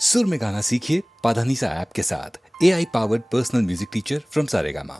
सुर में गाना सीखिए पाधानीसा ऐप के साथ। AI powered personal music teacher from Saregama.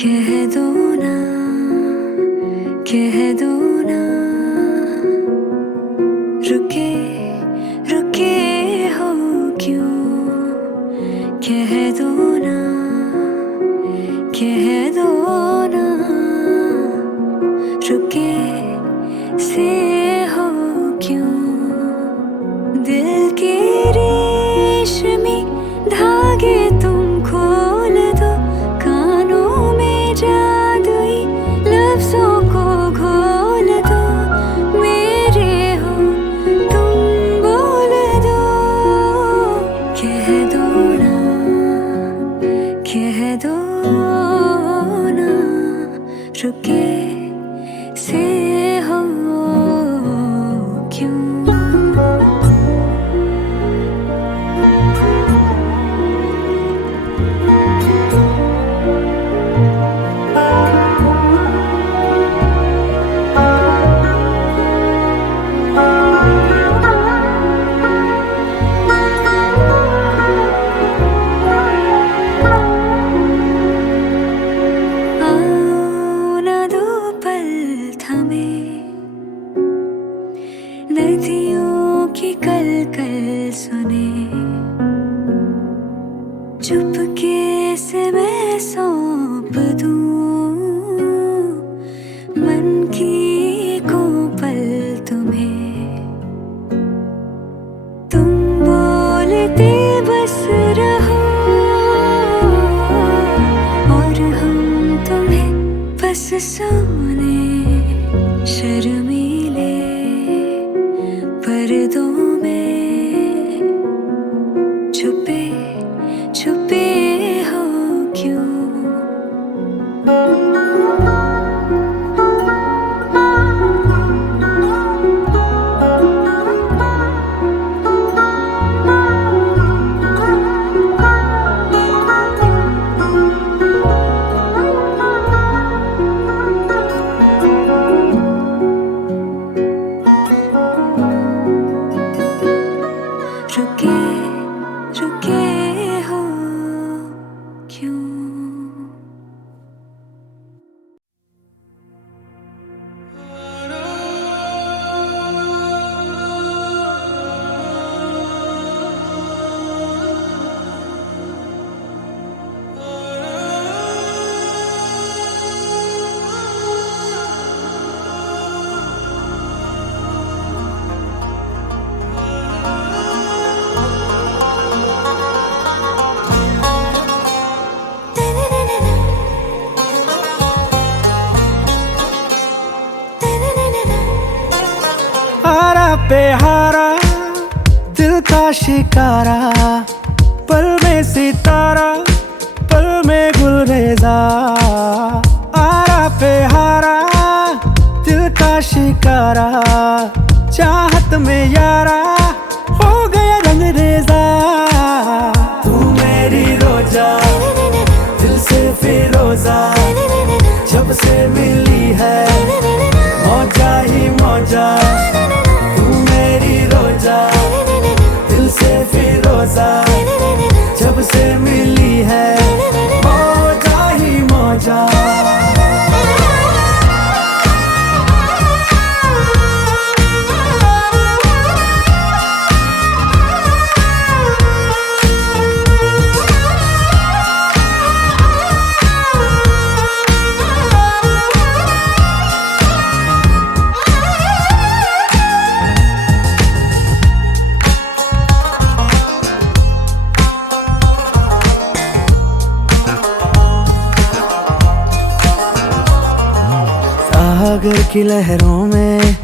कह दो ना रुके रुके हो क्यों। कह दो ना रुके से हो क्यों। दिल के रेशमी धागे तुम खोल दो, कानों में जादुई लफ्जों को घोल दो। मेरे हो तुम बोल दो, कह दो ना रुके से हो क्यों। नदियों की कल सुने, चुपके से मैं सौंप दूं मन की को पल तुम्हें। तुम बोलते बस रहो और हम तुम्हें बस सुने। शर्मीले पर्दों में छुपे छुपे हो क्यों। रुके हो क्यों। पे हारा दिल का शिकारा, पल में सितारा पल में गुलरेजा। आरा पे हारा दिल का शिकारा, चाहत में यारा हो गया रंग रेजा। तू मेरी रोजा दिल से फिरोजा, जब से मिली है मौजा ही मौजा। दिल से फिरोजा, जब से मिली है मौजा ही मौजा। सागर की लहरों में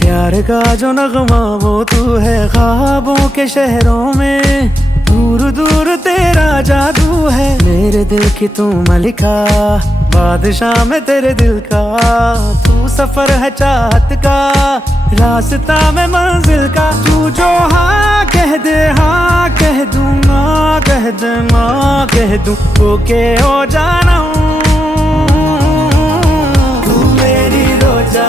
प्यार का जो नगमा वो तू है। ख्वाबों के शहरों में दूर दूर तेरा जादू है। मेरे दिल की तू मलिका, बादशाह में तेरे दिल का, तू सफर है चाहत का, रास्ता में मंजिल का। तू जो हाँ कह दे हाँ कह दूंगा, कह दूंगा कह दूं ओके हो जाना। तू मेरी रोजा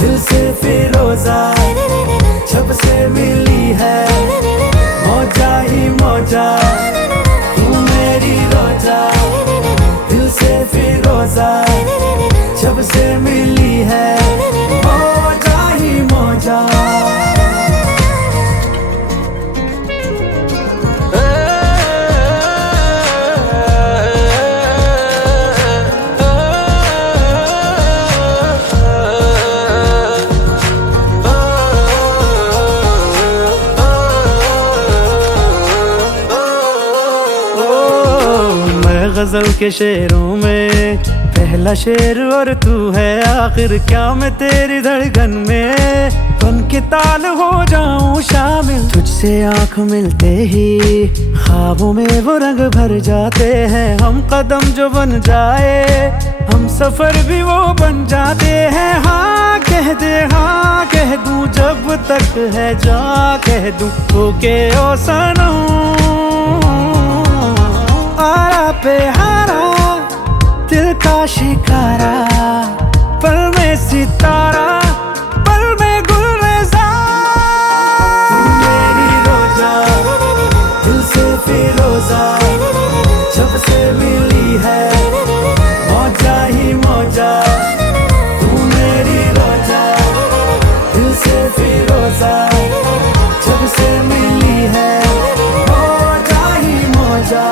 दिल से फिरोजा, जब से मिली है मौजा ही मौजा। तू मेरी रोजा दिल से फिरोजा, जब से मिली है मौजा ही मौजा। गजल के शेरों में पहला शेर और तू है आखिर, क्या मैं तेरी धड़कन में बन के ताल हो जाऊं शामिल। तुझसे आंख मिलते ही ख्वाबों में वो रंग भर जाते हैं, हम कदम जो बन जाए हम सफर भी वो बन जाते हैं। हाँ कह दे हाँ कह दूं, जब तक है जा कह दूं ओके ओ सनम। आरा पे हारा दिल का शिकारा, पल में सितारा पल में गुलरेज़ा। मेरी रोजा दिल से फिरोजा, जब से मिली है मौजा ही मौजा। तू मेरी रोजा दिल से फिरोजा, जब से मिली है मौजा ही मौजा।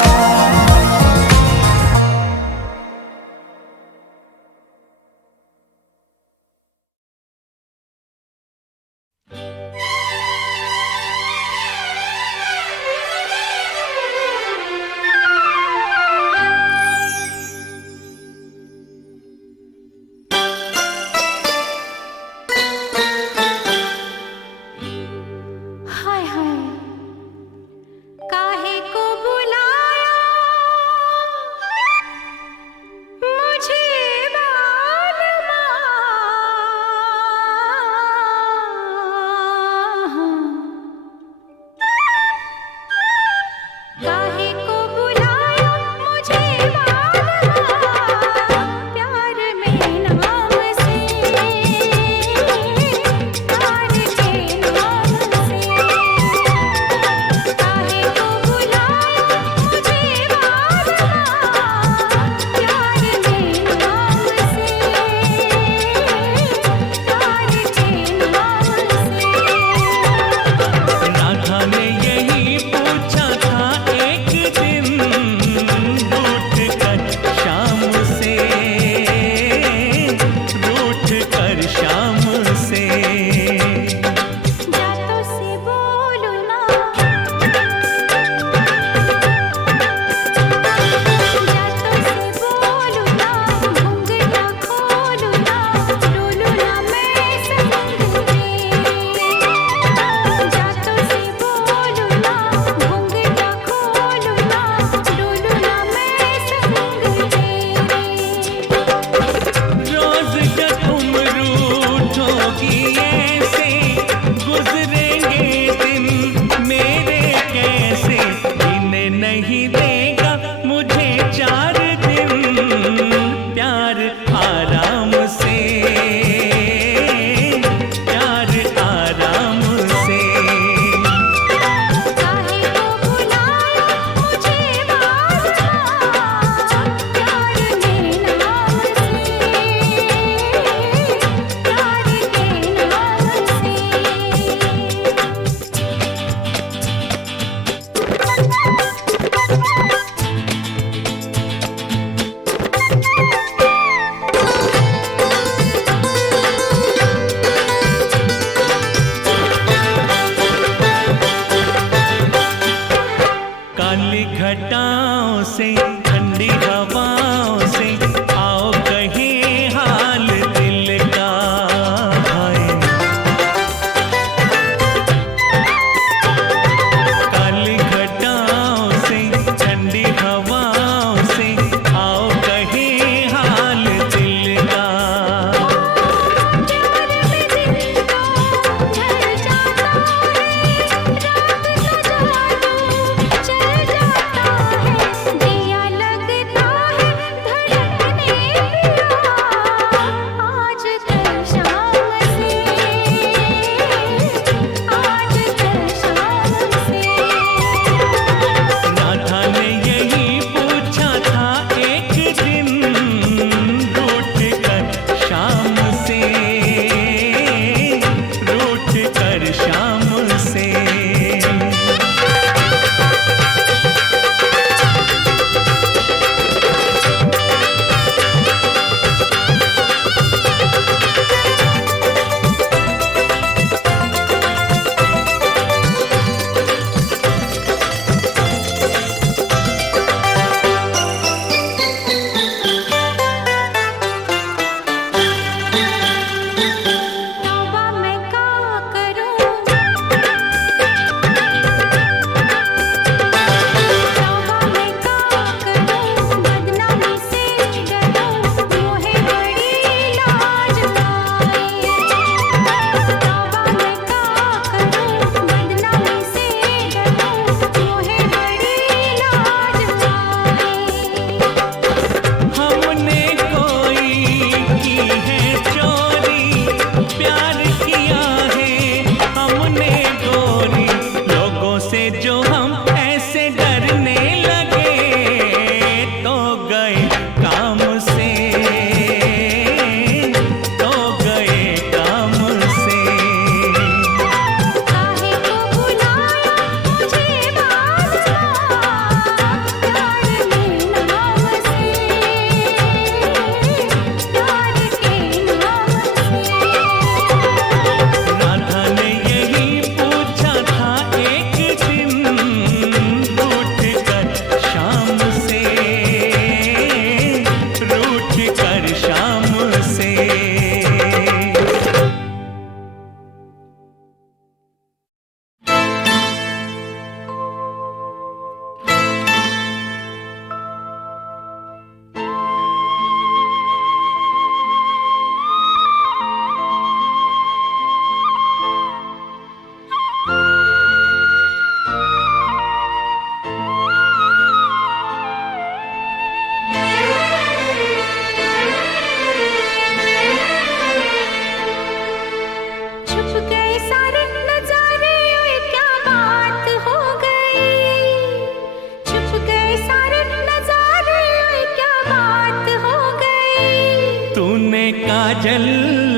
काजल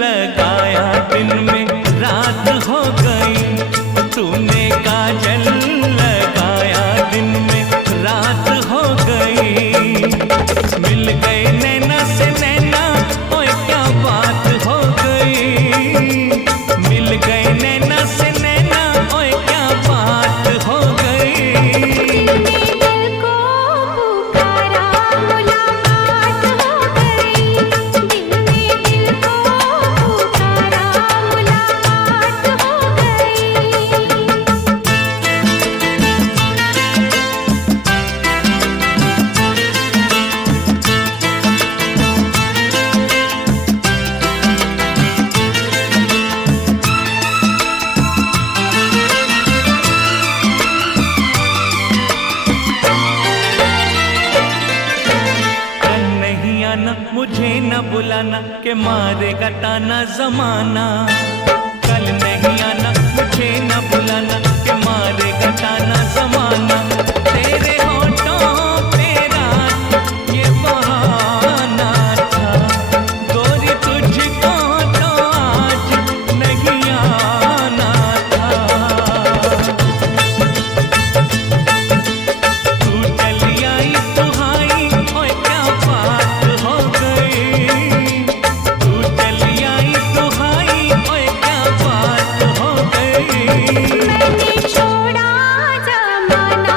लगाया दिन में रात हो गई, तूने काजल लगाया दिन में रात हो गई। मिल गए नैना से नैना, ओए क्या बात हो गई। मिल गए नैना से नैना, ओए क्या बात हो गई। दिल को पुकारा मुलाकात हो गई, दिल ने दिल को पुकारा मुलाकात हो गई। कल नहीं आना, मुझे न बुलाना, के मारेगा ताना जमाना। कल नहीं आना, मुझे न बुलाना, के मारेगा ताना जमाना। तेरे होठों पे रात ये बहाना था, गोरी तुझको तो आज नहीं आना था। तू चली आई सुहाई, ओए क्या बात हो गई। तू चली आई सुहाई, ओए क्या बात हो गई। मैंने छोड़ा जमाना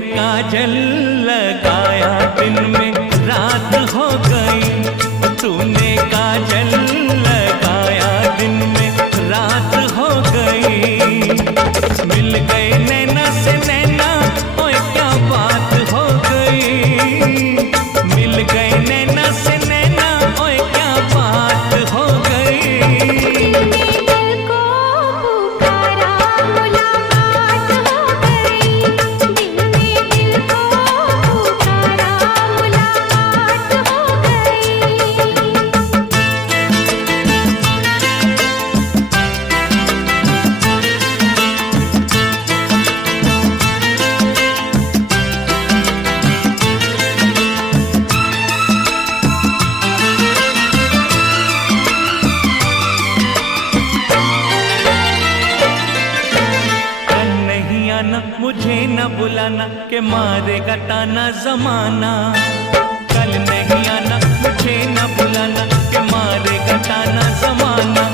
काजल लगाया दिन में रात हो गई, तूने काजल लगाया दिन में रात हो गई। मिल गए नैना से नैना, ओए क्या बात हो गई। मिल गए नैना से नैना, ओए क्या बात हो गई। दिल को पुकारा, मुलाकात हो गई। दिल में दिल को पुकारा, मुलाकात हो गई। कल नहीं आना, मुझे न बुलाना, के मारेगा ताना जमाना। कल नहीं आना, मुझे न बुलाना, के मारेगा ताना जमाना।